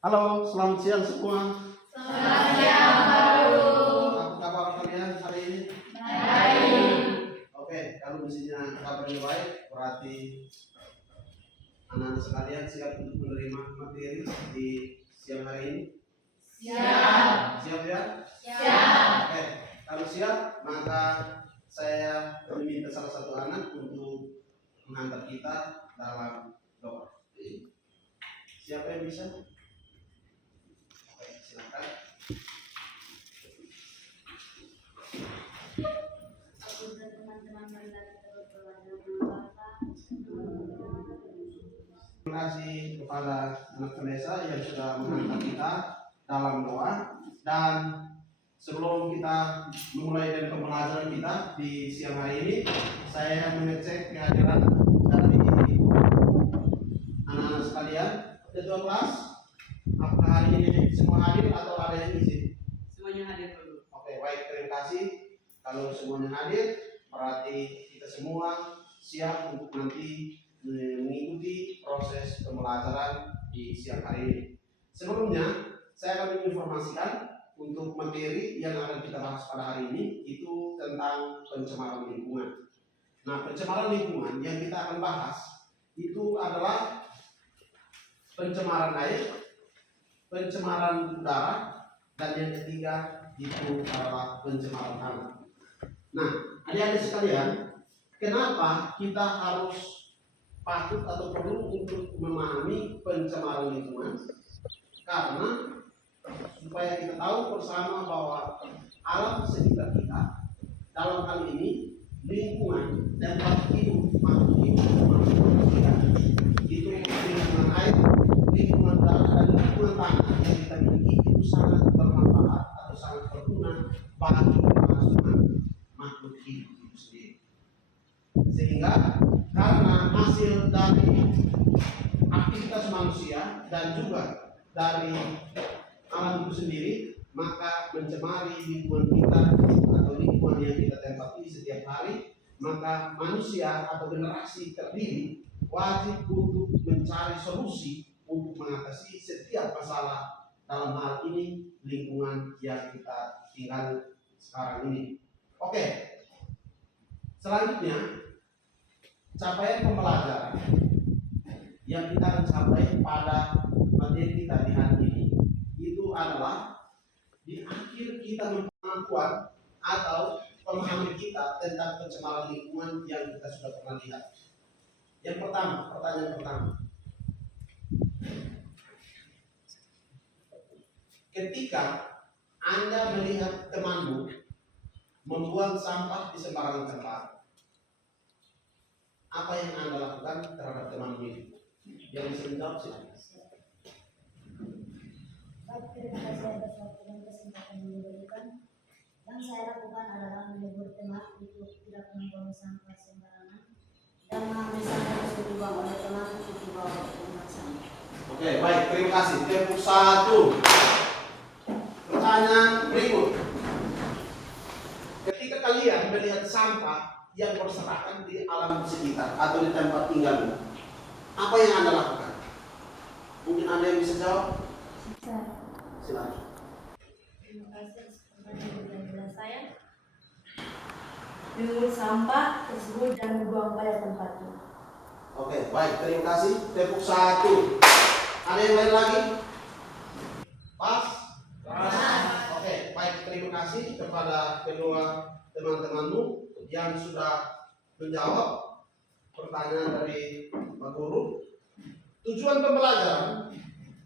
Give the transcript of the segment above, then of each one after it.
Halo, selamat siang semua. Selamat siang, Pak Guru. Apa kabar kalian hari ini? Baik. Oke, kalau misalnya kabarnya baik, berarti anak-anak sekalian siap untuk menerima materi di siang hari ini? Siap. Siap ya? Siap. Oke, kalau siap, maka saya meminta salah satu anak untuk mengantar kita dalam doa. Siapa yang bisa? Oke, silakan. Aku dan teman-teman marilah kita berdoa dengan Bapa. Terima kasih kepada anak Teresa yang sudah mengantar kita dalam doa. Dan sebelum kita memulai dari pembelajaran kita di siang hari ini, saya mengecek kehadiran dari anak-anak sekalian. Ketua kelas, apakah hari ini semua hadir atau ada yang isi? Semuanya hadir dulu. Oke, baik, terima kasih. Kalau semuanya hadir, berarti kita semua siap untuk nanti mengikuti proses pembelajaran di siang hari ini. Sebelumnya, saya akan menginformasikan untuk materi yang akan kita bahas pada hari ini itu tentang pencemaran lingkungan. Nah, pencemaran lingkungan yang kita akan bahas itu adalah pencemaran air, pencemaran udara, dan yang ketiga itu adalah pencemaran tanah. Nah, adik-adik sekalian, kenapa kita harus patut atau perlu untuk memahami pencemaran lingkungan? Karena supaya kita tahu bersama bahwa alam sekitar kita, dalam hal ini lingkungan tempat hidup makhluk hidup manusia, itu lingkungan air, lingkungan udara, dan lingkungan tanah yang kita miliki itu sangat bermanfaat atau sangat berguna bagi kelangsungan makhluk hidup itu sendiri. Sehingga karena hasil dari aktivitas manusia dan juga dari alam itu sendiri, maka mencemari lingkungan kita atau lingkungan yang kita tempati setiap hari, maka manusia atau generasi terdiri wajib untuk mencari solusi untuk mengatasi setiap masalah dalam hal ini lingkungan yang kita tinggal sekarang ini. Oke, selanjutnya capaian pembelajaran yang kita akan capai pada materi kita di hari ini itu adalah di akhir kita memperkuat atau pemahaman kita tentang pencemaran lingkungan yang kita sudah pernah lihat. Yang pertama, pertanyaan pertama, ketika Anda melihat temanmu membuang sampah di sembarangan tempat, apa yang Anda lakukan terhadap temanmu itu? Yang bisa menjawab silakan. Baik, terima kasih atas waktu dan kesempatan yang diberikan. Yang saya lakukan adalah menegur teman untuk tidak membuang sampah sembarangan dan memisahkan yang dibuang oleh teman untuk dibawa ke rumah sampah. Oke, baik, terima kasih. Tepuk satu. Pertanyaan berikut. Ketika kalian melihat sampah yang berserakan di alam sekitar atau di tempat tinggalmu, apa yang Anda lakukan? Mungkin Anda yang bisa jawab? Silakan. Terima kasih atas pertanyaan yang saya. Mengungut sampah tersebut dan membuang pada tempatnya. Oke, baik, terima kasih. Tepuk satu. Ada yang lain lagi? Pas? Oke, baik, terima kasih kepada kedua teman-temanmu yang sudah menjawab pertanyaan dari Pak Guru. Tujuan pembelajaran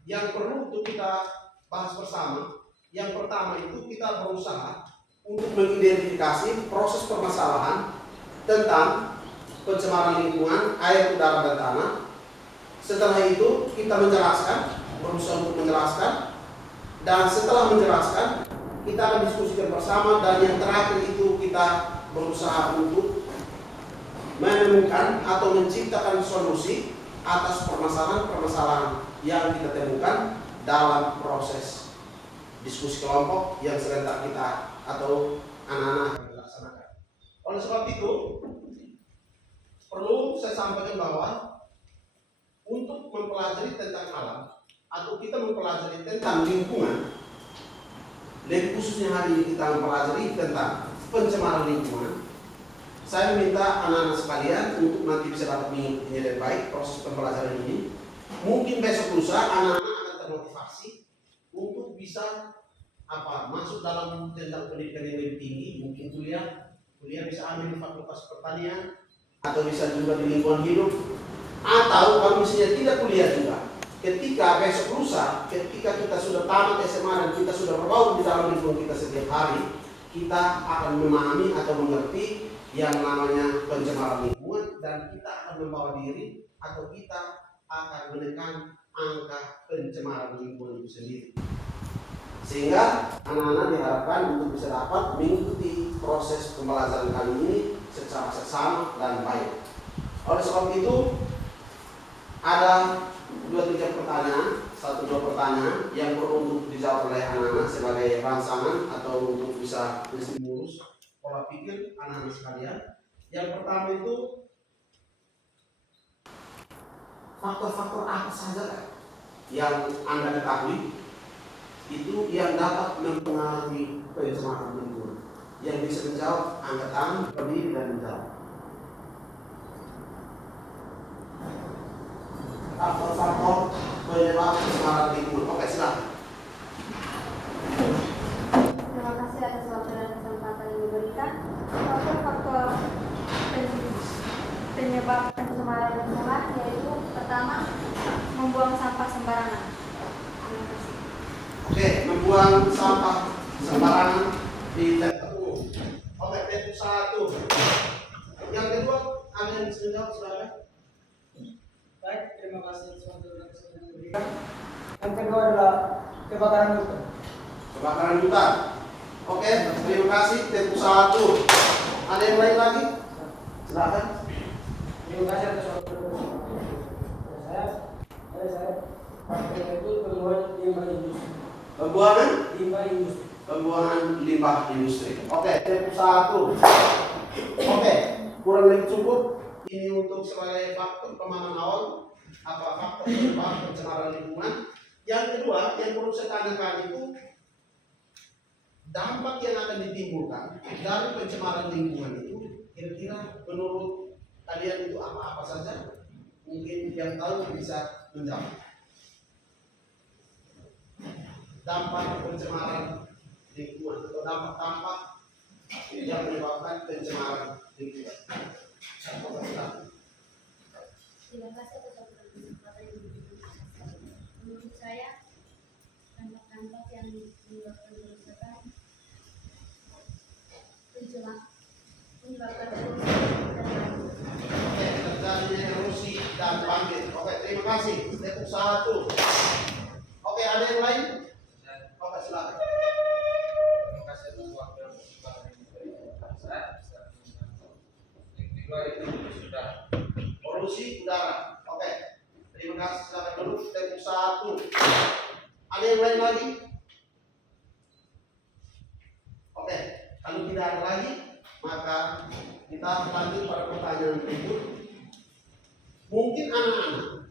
yang perlu untuk kita bahas bersama, yang pertama itu kita berusaha untuk mengidentifikasi proses permasalahan tentang pencemaran lingkungan, air, udara, dan tanah. Setelah itu kita menjelaskan, berusaha untuk menjelaskan, dan setelah menjelaskan kita akan diskusikan bersama, dan yang terakhir itu kita berusaha untuk menemukan atau menciptakan solusi atas permasalahan-permasalahan yang kita temukan dalam proses diskusi kelompok yang serentak kita atau anak-anak akan dilaksanakan. Oleh sebab itu, perlu saya sampaikan bahwa untuk mempelajari tentang alam atau kita mempelajari tentang lingkungan, lebih khususnya hari ini kita mempelajari tentang pencemaran lingkungan, saya minta anak-anak sekalian untuk nanti bisa dapat mengikutinya dengan baik proses pembelajaran ini. Mungkin besok lusa anak-anak akan termotivasi untuk bisa masuk dalam jenjang pendidikan yang lebih tinggi, mungkin kuliah bisa ambil di fakultas pertanian atau bisa juga di lingkungan hidup, atau kalau misalnya tidak kuliah juga, ketika besok lusa, ketika kita sudah tamat SMA dan kita sudah berbaur di dalam lingkungan kita setiap hari, kita akan memahami atau mengerti yang namanya pencemaran lingkungan, dan kita akan membawa diri atau kita akan menekan angka pencemaran lingkungan itu sendiri. Sehingga anak-anak diharapkan untuk bisa dapat mengikuti proses pembelajaran kali ini secara seksama dan baik. Oleh sebab itu, ada 2-3 pertanyaan, 1-2 pertanyaan yang perlu untuk dijawab oleh anak-anak sebagai rangsangan atau untuk bisa menstimulus pola pikir anak-anak sekalian. Yang pertama itu, faktor-faktor apa saja yang Anda ketahui itu yang dapat mempengaruhi pencemaran lingkungan? Yang bisa menjawab, angkat tangan, berdiri dan menjawab. Faktor-faktor penyebab pencemaran lingkungan. Oke, silakan. Terima kasih atas waktu dan kesempatan yang diberikan. Faktor-faktor penyebab pencemaran lingkungan yaitu pertama, membuang sampah sembarangan. Terima kasih. Oke, membuang sampah sembarangan di tempat umum. Oke, itu 1. Yang kedua, ada yang bisa menjawab, silakan. Baik, terima kasih suatu kesempatan yang diberikan. Yang kedua adalah kebakaran hutan. Kebakaran hutan. Oke, terima kasih. Tempo 1. Ada yang lain lagi? Silakan. Terima kasih atas waktu dan saya. Yang itu pembuangan limbah industri. Pembuangan limbah industri. Oke, tempo 1. Oke, kurang lebih cukup. Ini untuk sebagai faktor pemahaman awal faktor penyebab pencemaran lingkungan. Yang kedua, yang perlu saya tanyakan itu dampak yang akan ditimbulkan dari pencemaran lingkungan itu kira-kira menurut kalian itu apa-apa saja? Mungkin yang tahu bisa menjawab. Dampak pencemaran lingkungan atau dampak-dampak yang menyebabkan pencemaran lingkungan. Terima kasih atas kesempatan yang diberikan. Menurut saya, dampak-dampak yang menyebabkan kerusakan menyebabkan Terjadinya erosi dan banjir. Oke, terima kasih. Step 1. Oke, ada yang lain? Oke, silakan. Terima kasih atas waktu dan kesempatan yang diberikan saya. Yang kedua itu sudah Polusi udara. Oke, terima kasih. Silakan dulu. Step 1. Ada yang lain lagi? Oke, kalau tidak ada lagi, maka kita lanjut pada pertanyaan berikut. Mungkin anak-anak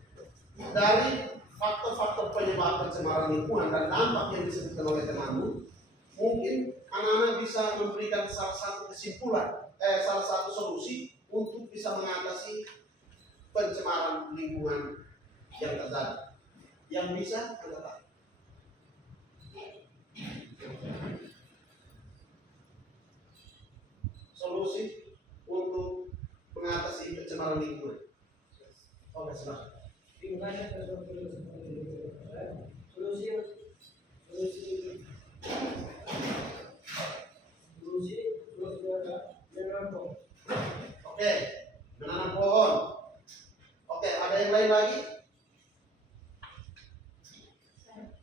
dari faktor-faktor penyebab pencemaran lingkungan dan dampak yang disebutkan oleh temanmu, mungkin anak-anak bisa memberikan salah satu kesimpulan, salah satu solusi untuk bisa mengatasi pencemaran lingkungan yang terjadi. Yang bisa adalah solusi untuk mengatasi pencemaran lingkungan. Oke, silakan. Terima kasih atas waktu dan kesempatan yang diberikan saya. Solusi adalah menanam pohon. Oke, menanam pohon. Oke, ada yang lain lagi?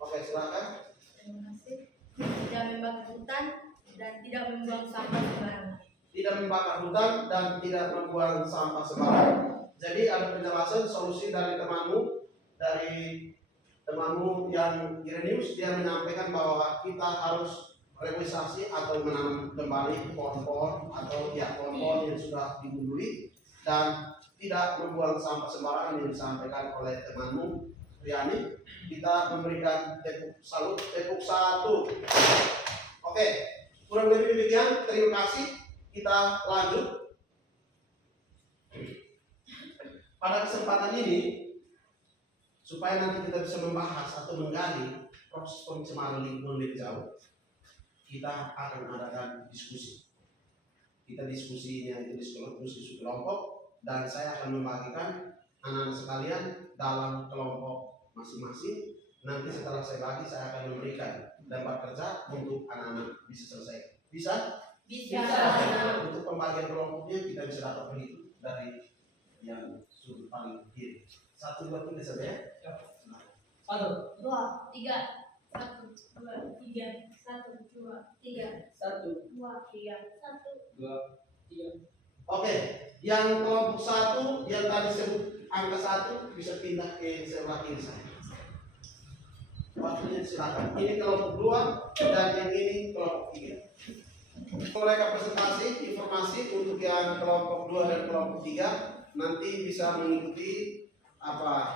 Oke, silakan. Terima kasih. Tidak membakar hutan dan tidak membuang sampah sembarangan. Tidak membakar hutan dan tidak membuang sampah sembarangan. Jadi ada penjelasan solusi dari temanmu yang Irenius, dia menyampaikan bahwa kita harus reboisasi atau menanam kembali pohon-pohon atau pohon-pohon yang sudah dibunduli dan tidak membuang sampah sembarangan yang disampaikan oleh temanmu Riani, kita memberikan tepuk salut, tepuk satu. Oke, kurang lebih demikian. Terima kasih. Kita lanjut. Pada kesempatan ini, supaya nanti kita bisa membahas atau menggali proses pencemaran lingkungan lebih jauh, kita akan adakan diskusi. Kita diskusinya itu diskusi kelompok, dan saya akan membagikan anak-anak sekalian dalam kelompok masing-masing. Nanti setelah saya bagi, saya akan memberikan lembar kerja untuk anak-anak bisa selesai. Bisa? Bisa. Untuk pembagian kelompoknya kita bisa dapat berhitung dari yang sudut paling kiri. 1, 2, 3 saja ya. Satu, 2, 3. 1, 2, 3. 1, 2, 3. 1, 2, 3. 1. 2, 3. Oke, yang kelompok 1 yang tadi sebut angka 1 bisa pindah ke sebelah kiri saya. Waktunya silakan. Ini kelompok 2 dan yang ini kelompok 3. Mereka presentasi informasi untuk yang kelompok 2 dan kelompok 3 nanti bisa mengikuti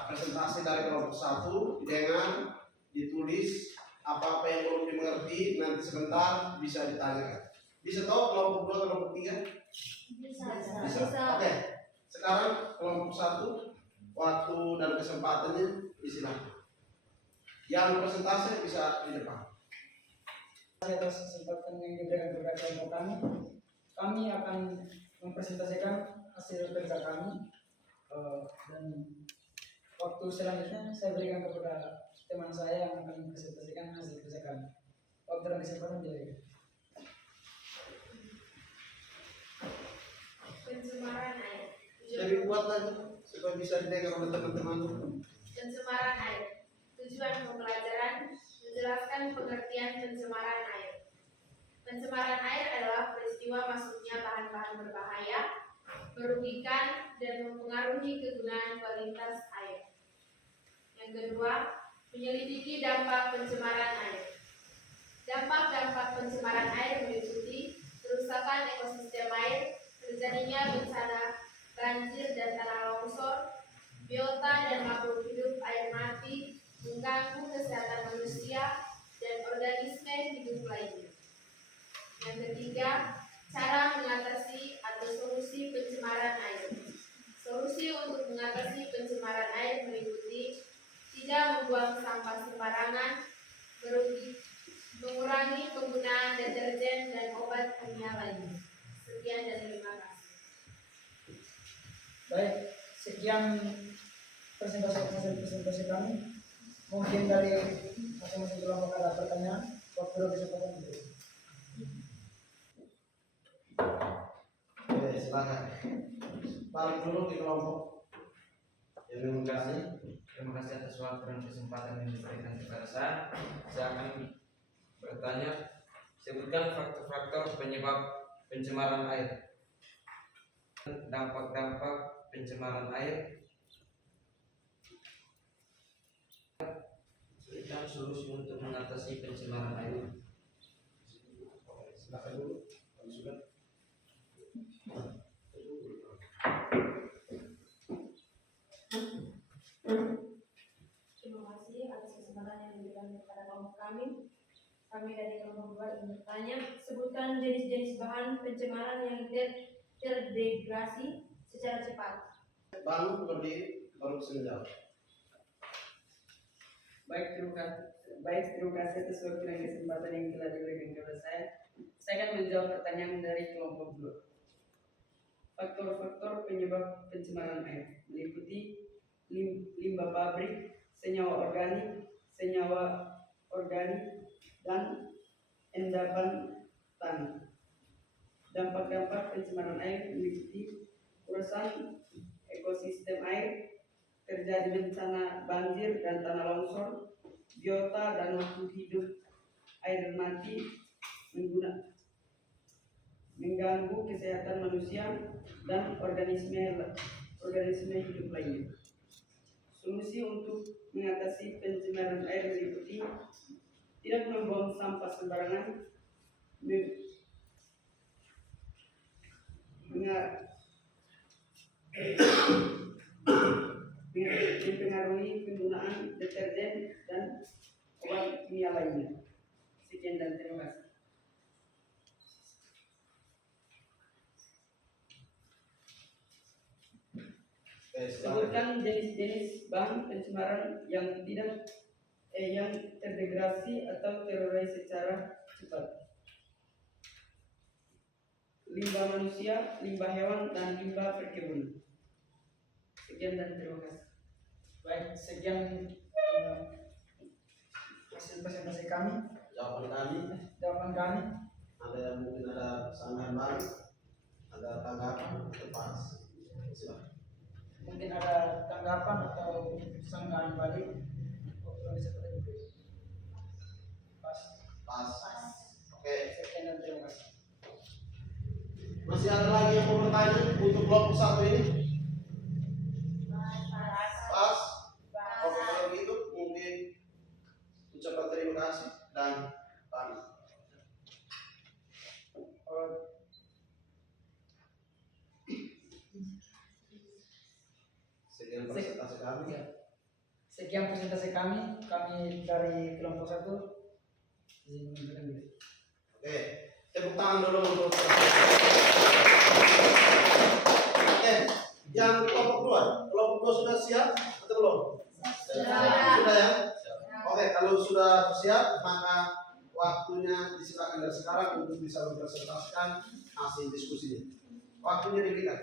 presentasi dari kelompok 1 dengan ditulis apa yang belum dimengerti, nanti sebentar bisa ditanyakan. Bisa tahu kelompok 2 kelompok 3? Bisa. Oke. Sekarang kelompok 1 waktu dan kesempatannya disilakan. Yang presentasi bisa di depan. Atas kesempatan yang diberikan kepada kelompok kami akan mempresentasikan hasil kerja kami, dan waktu selanjutnya saya berikan kepada teman saya yang akan mempresentasikan hasil kerja kami. Waktu dan kesempatan dia. Pencemaran air. Lebih kuat lagi supaya bisa didengar oleh teman-teman. Pencemaran air. Tujuan pembelajaran menjelaskan pengertian pencemaran air. Pencemaran air adalah peristiwa masuknya bahan-bahan berbahaya, merugikan dan mempengaruhi kegunaan kualitas air. Yang kedua, menyelidiki dampak pencemaran air. Dampak-dampak pencemaran air meliputi kerusakan ekosistem air, terjadinya bencana banjir dan tanah longsor, biota dan makhluk hidup air mati, mengganggu kesehatan manusia dan organisme hidup lainnya. Yang ketiga, cara mengatasi atau solusi pencemaran air. Solusi untuk mengatasi pencemaran air meliputi tidak membuang sampah sembarangan, mengurangi penggunaan deterjen dan obat kimia lainnya. Sekian dan terima kasih. Baik, sekian presentasi kami. Mungkin dari masing-masing kelompok ada pertanyaan. Waktu dan kesempatan dulu. Oke, silakan. Balik dulu di kelompok yang menggali. Terima kasih atas waktu dan kesempatan yang diberikan kepada saya. Saya akan bertanya, sebutkan faktor-faktor penyebab pencemaran air. Dampak-dampak pencemaran air. Berikan solusi untuk mengatasi pencemaran air. Silakan dulu. Kalau sudah. Terima kasih atas kesempatan yang diberikan kepada kelompok kami. Kami dari kelompok 2 ingin bertanya, sebutkan jenis-jenis bahan pencemaran yang terdegradasi secara cepat. Bangun berdiri baru bisa menjawab. Baik, terima kasih atas waktu dan kesempatan yang telah diberikan kepada saya. Saya akan menjawab pertanyaan dari kelompok 2. Faktor-faktor penyebab pencemaran air meliputi limbah pabrik, senyawa organik, dan endapan tanah. Dampak-dampak pencemaran air meliputi kerusakan ekosistem air, terjadi bencana banjir dan tanah longsor, biota dan makhluk hidup air mati, mengganggu kesehatan manusia dan organisme hidup lainnya. Solusi untuk mengatasi pencemaran air meliputi tidak membuang sampah sembarangan, mempengaruhi penggunaan silakan. Sebutkan jenis-jenis bahan pencemaran yang terdegradasi atau terurai secara cepat. Limbah manusia, limbah hewan, dan limbah perkebunan. Sekian dan terima kasih. Baik, sekian hasil presentasi kami. Jawaban kami. Ada yang mungkin ada sanggahan baru, ada tanggapan lepas. Silakan. Mungkin ada tanggapan atau sanggahan balik. Pas. Oke. Sekian dan terima kasih. Masih ada lagi yang mau bertanya untuk kelompok 1 ini? Pas. Oke, kalau gitu mungkin ucapan terima kasih dan pamit. Sekian presentasi kami. Sekian presentasi kami dari kelompok 1. Oke, tepuk tangan dulu untuk. Oke, yang kelompok 2 sudah siap atau belum? Sudah ya? Oke, kalau sudah siap maka waktunya disilakan dari sekarang untuk bisa mempresentasikan hasil diskusinya. Waktunya diberikan.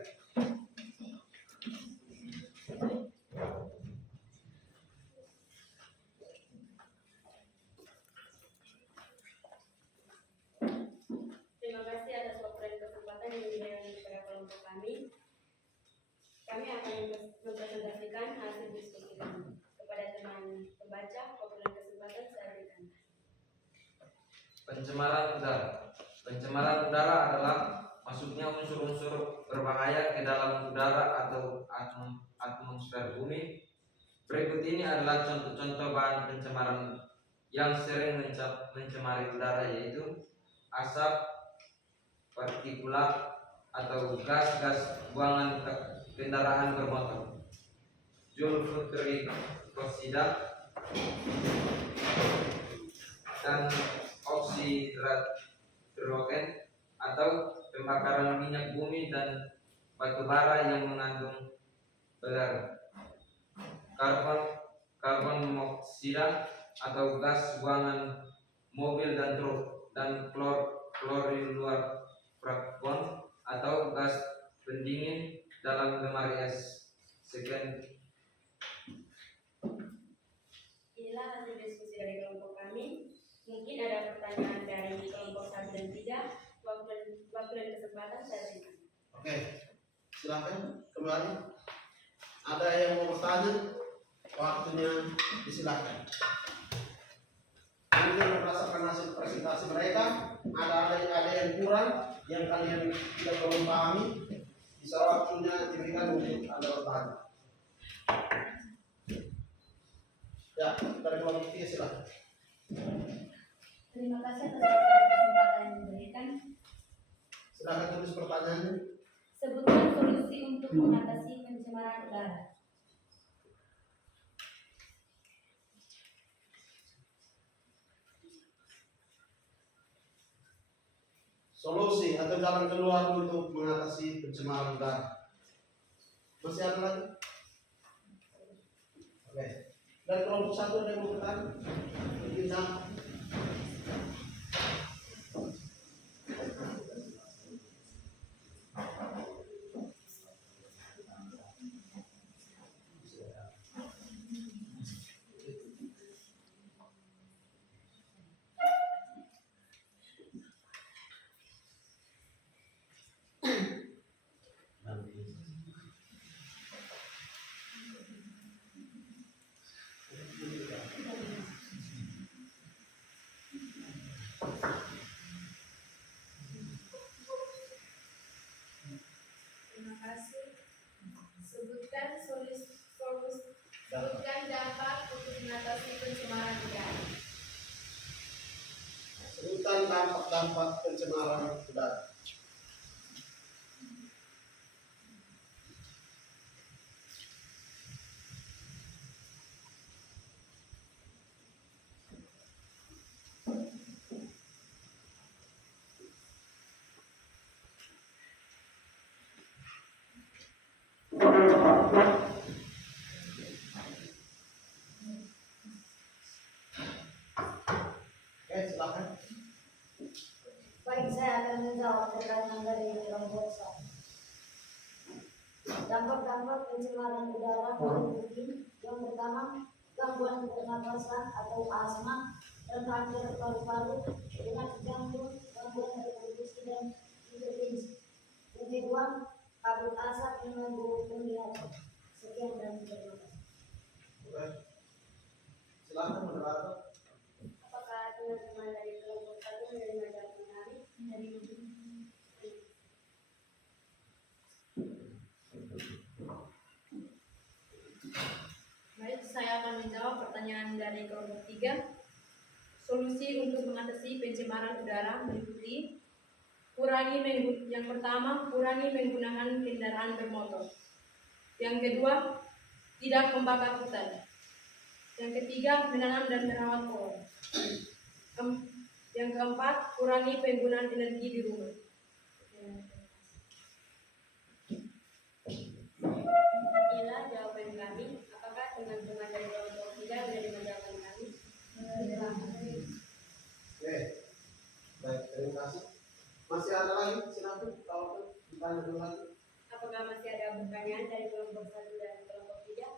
Terima kasih atas waktu dan kesempatan yang diberikan kepada kelompok kami. Kami akan mempresentasikan hasil diskusi kami kepada teman pembaca. Waktu dan kesempatan saya berikan. Pencemaran udara. Pencemaran udara adalah masuknya unsur-unsur berbahaya ke dalam udara atau atmosfer bumi. Berikut ini adalah contoh-contoh bahan pencemaran yang sering mencemari udara, yaitu asap, partikulat atau gas-gas buangan kendaraan bermotor, sulfuric oksida, dan oksidat hidrogen atau pembakaran minyak bumi dan batu bara yang mengandung belerang, karbon monoksida atau gas buangan mobil dan truk, dan klorofluorokarbon atau gas pendingin dalam lemari es. Sekian. Inilah hasil diskusi dari kelompok kami. Mungkin ada pertanyaan dari kelompok 1 dan 3. Waktu dan kesempatan saya berikan. Oke, silakan kembali. Ada yang mau bertanya? Waktunya disilakan. Mungkin berdasarkan hasil presentasi mereka, ada yang kurang yang kalian tidak perlu pahami. Bisa waktunya diberikan untuk Anda bertanya. Ya, dari kelompok 3 silakan. Terima kasih atas waktu dan kesempatan yang diberikan. Silakan tulis pertanyaannya. Sebutkan solusi untuk mengatasi pencemaran udara. Solusi atau jalan keluar untuk mengatasi pencemaran udara. Masih ada lagi? Oke. Dari kelompok 1 ada yang mau bertanya? Mungkin Terima kasih. Sebutkan dampak untuk mengatasi pencemaran udara. sebutkan dampak pencemaran udara. akan menjawab pertanyaan dari kelompok 1. Dampak-dampak pencemaran udara meliputi yang pertama, gangguan pernapasan atau asma dan kanker paru-paru, penyakit jantung, gangguan reproduksi dan hipertensi. Yang kedua, kabut asap yang memburuk penglihatan. Sekian dan terima kasih. Oke. Silakan moderator. Apakah teman-teman dari kelompok 1 menerima jawaban kami? Baik, saya akan menjawab pertanyaan dari kelompok 3. Solusi untuk mengatasi pencemaran udara meliputi yang pertama, kurangi menggunakan kendaraan bermotor. Yang kedua, tidak membakar hutan. Yang ketiga, menanam dan merawat pohon. Yang keempat, kurangi penggunaan energi di rumah. Inilah jawaban kami. Apakah teman-teman dari kelompok 3 menerima jawaban kami? Oke. Baik, terima kasih. Masih ada lagi? Silakan kalau ditanya dulu lagi. Apakah masih ada pertanyaan dari kelompok 1 dan kelompok 3?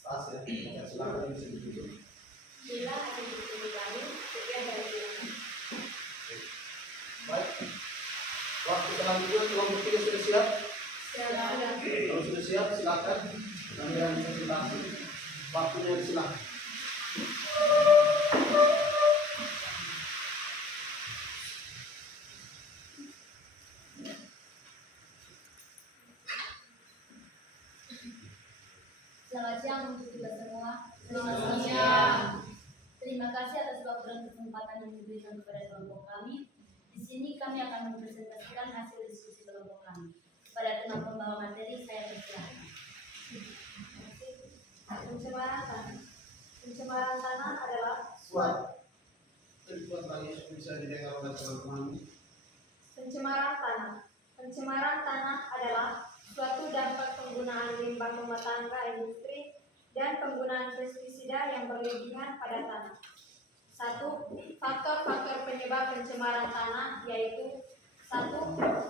Pas ya. Ya, silakan bisa ditutup. Inilah hasil diskusi kami. Sekian dari kami. Baik. Waktu selanjutnya kelompok 3 sudah siap? Silakan. Kalau sudah siap, silakan. Kami akan presentasi. Waktunya silakan. Selamat siang untuk kita semua. Selamat siang. Terima kasih atas waktu dan kesempatan yang diberikan kepada kelompok kami. Di sini kami akan mempresentasikan hasil diskusi kelompok kami. Pada teman pembawa materi, saya persilakan. Pencemaran tanah. Pencemaran tanah adalah Suat. Buat lagi bisa didengar oleh teman-teman. pencemaran tanah. Pencemaran tanah adalah suatu dampak penggunaan limbah rumah tangga industri dan penggunaan pestisida yang berlebihan pada tanah. 1. Faktor-faktor penyebab pencemaran tanah yaitu 1.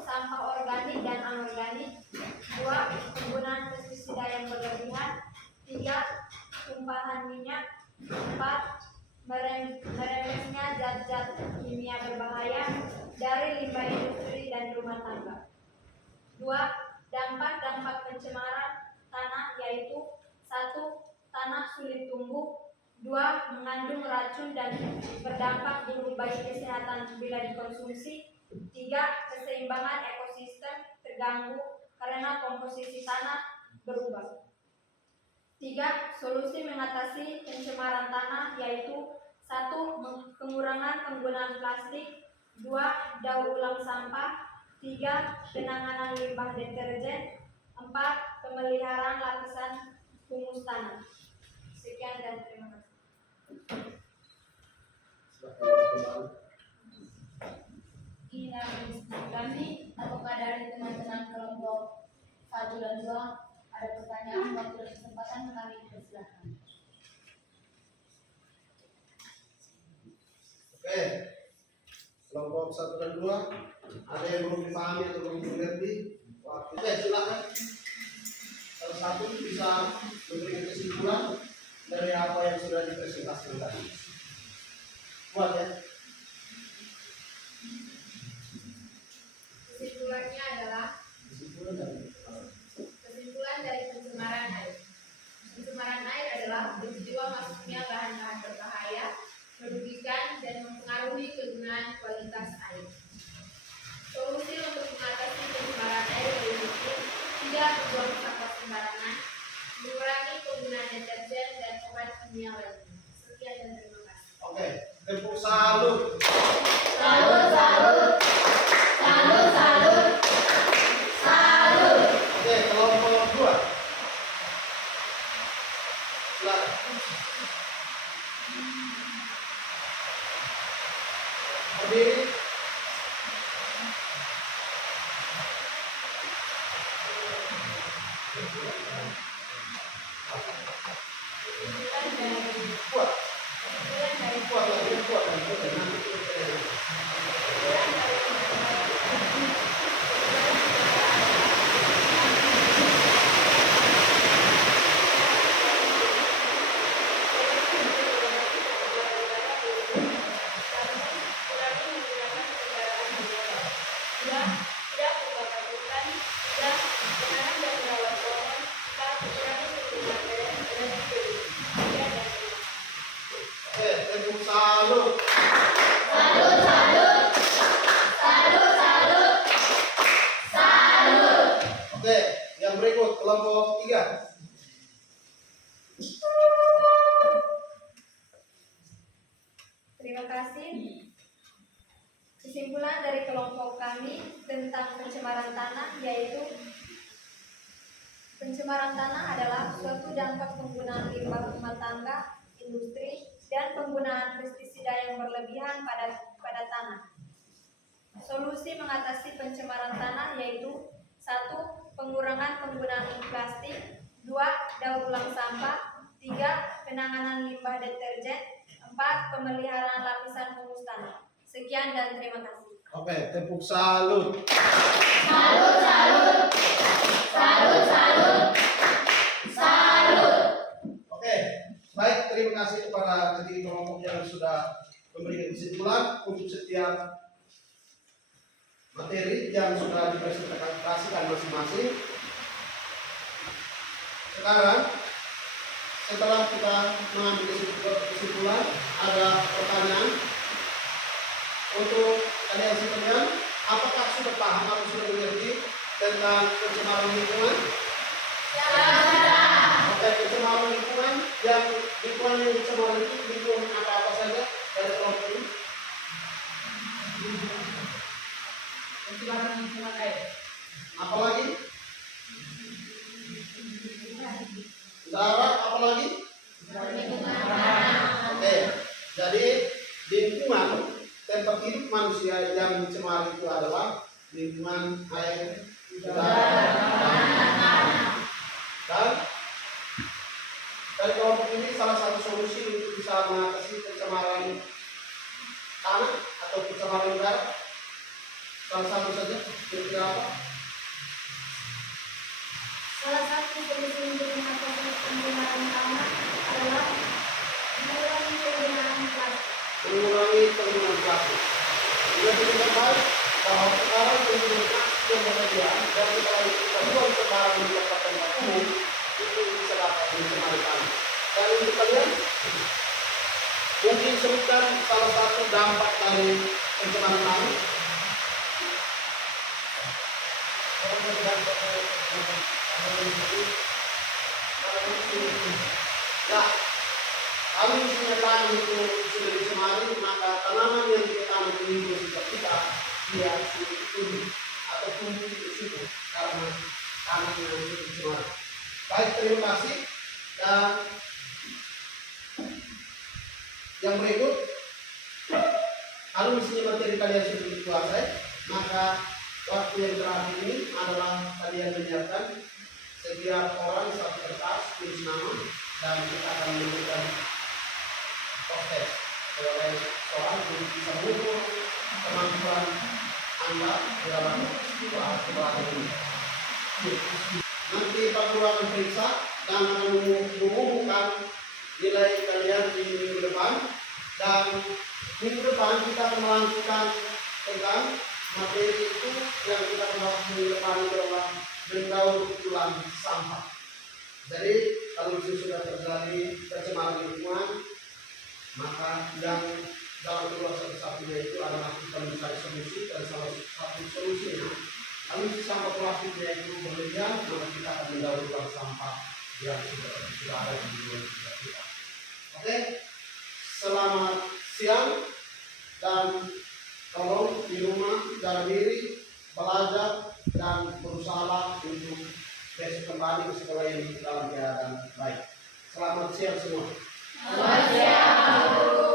Sampah organik dan anorganik. 2. Penggunaan pestisida yang berlebihan. 3. Tumpahan minyak. 4. Merembesnya zat-zat kimia berbahaya dari limbah industri dan rumah tangga. 2. Dampak-dampak pencemaran tanah yaitu 1. Tanah sulit tumbuh. 2. Mengandung racun dan berdampak buruk bagi kesehatan bila dikonsumsi. 3. Keseimbangan ekosistem terganggu karena komposisi tanah berubah. 3. Solusi mengatasi pencemaran tanah yaitu 1. Pengurangan penggunaan plastik. 2. Daur ulang sampah. 3. Penanganan limbah deterjen. 4. Pemeliharaan lapisan humus tanah. Sekian dan terima kasih. Silakan. Inilah diskusi kami. Apakah dari teman-teman kelompok 1 dan 2 ada pertanyaan, waktu dan kesempatan, kami persilakan. Oke. Kelompok 1 dan 2 ada yang belum dipahami atau belum mengerti? Oke, silakan. Salah satu bisa memberikan kesimpulan dari apa yang sudah dipresentasikan tadi. Buat ya. Kesimpulannya adalah kesimpulan dari pencemaran air. Pencemaran air adalah peristiwa masuknya bahan-bahan berbahaya, merugikan dan mempengaruhi kegunaan kualitas air. Solusi untuk mengatasi pencemaran air meliputi tidak membuang sampah sembarangan, mengurangi penggunaan deterjen dan obat kimia lainnya. Sekian dan terima kasih. Oke, tepuk salut. Salut, salut, salut, salut, salut. Oke, kelompok 2. Silakan. Berdiri. Kuat. Kuat lagi, kuat lagi. Nanti kita kelompok 3. Terima kasih. Kesimpulan dari kelompok kami tentang pencemaran tanah yaitu pencemaran tanah adalah suatu dampak penggunaan limbah rumah tangga, industri, dan penggunaan pestisida yang berlebihan pada tanah. Solusi mengatasi pencemaran tanah yaitu 1. Pengurangan penggunaan plastik, 2. Daur ulang sampah, 3. Penanganan limbah deterjen, 4. Pemeliharaan lapisan humus tanah. Sekian dan terima kasih. Oke, tepuk salut. Salut, salut. Salut, salut. Salut. Oke, baik, terima kasih kepada ketiga kelompok yang sudah memberikan kesimpulan untuk setiap materi yang sudah dipresentasikan masing-masing. Sekarang, setelah kita mengambil kesimpulan, ada pertanyaan untuk kalian sekalian. Apakah sudah paham atau sudah mengerti tentang pencemaran lingkungan? Oke, pencemaran lingkungan yang dicemar itu lingkungan apa saja dari kelompok ini? Pencemaran lingkungan air. Apalagi? Udara, apalagi? Oke, jadi lingkungan tempat hidup manusia yang dicemari itu adalah lingkungan air, udara, dan dari kelompok ini salah satu solusi untuk bisa mengatasi pencemaran tanah atau pencemaran udara. Salah satu saja, kira-kira apa? Salah satu solusi untuk mengatasi pencemaran tanah adalah mengurangi penggunaan plastik. Mengurangi penggunaan plastik. Sudah kita tahu bahwa sekarang penggunaan plastik yang berlebihan dan setelah itu kita buang sembarang di tempat-tempat umum itu bisa dapat mencemari tanah. Dan untuk kalian mungkin sebutkan salah satu dampak dari pencemaran tanah. Nah, kalau misalnya tanah itu sudah dicemari, maka tanaman yang kita tanam di lingkungan sekitar kita dia sulit tumbuh atau tumbuh di situ karena tanah yang sudah dicemari. Baik, terima kasih. Dan yang berikut, kalau misalnya materi kalian sudah dikuasai, maka waktu yang terakhir ini adalah kalian menyiapkan setiap orang satu kertas tulis nama dan kita akan memberikan proses sebagai soal untuk bisa mengukur kemampuan Anda dalam kelas ini. Nanti Pak Guru akan periksa dan akan mengumumkan nilai kalian di minggu depan, dan minggu depan kita akan melanjutkan tentang materi itu yang kita bahas minggu depan adalah mendaur ulang sampah. Jadi kalau sudah terjadi pencemaran lingkungan, maka yang dalam kedua satu-satunya itu adalah kita mencari solusi, dan salah satu solusinya kalau sampah plastiknya itu berlebihan, maka kita akan mendaur ulang sampah yang sudah ada di dunia kita. Oke, selamat siang dan tolong di rumah jaga diri, belajar dan berusaha untuk besok kembali ke sekolah ini dalam keadaan baik. Selamat siang semua. Selamat siang, Guru.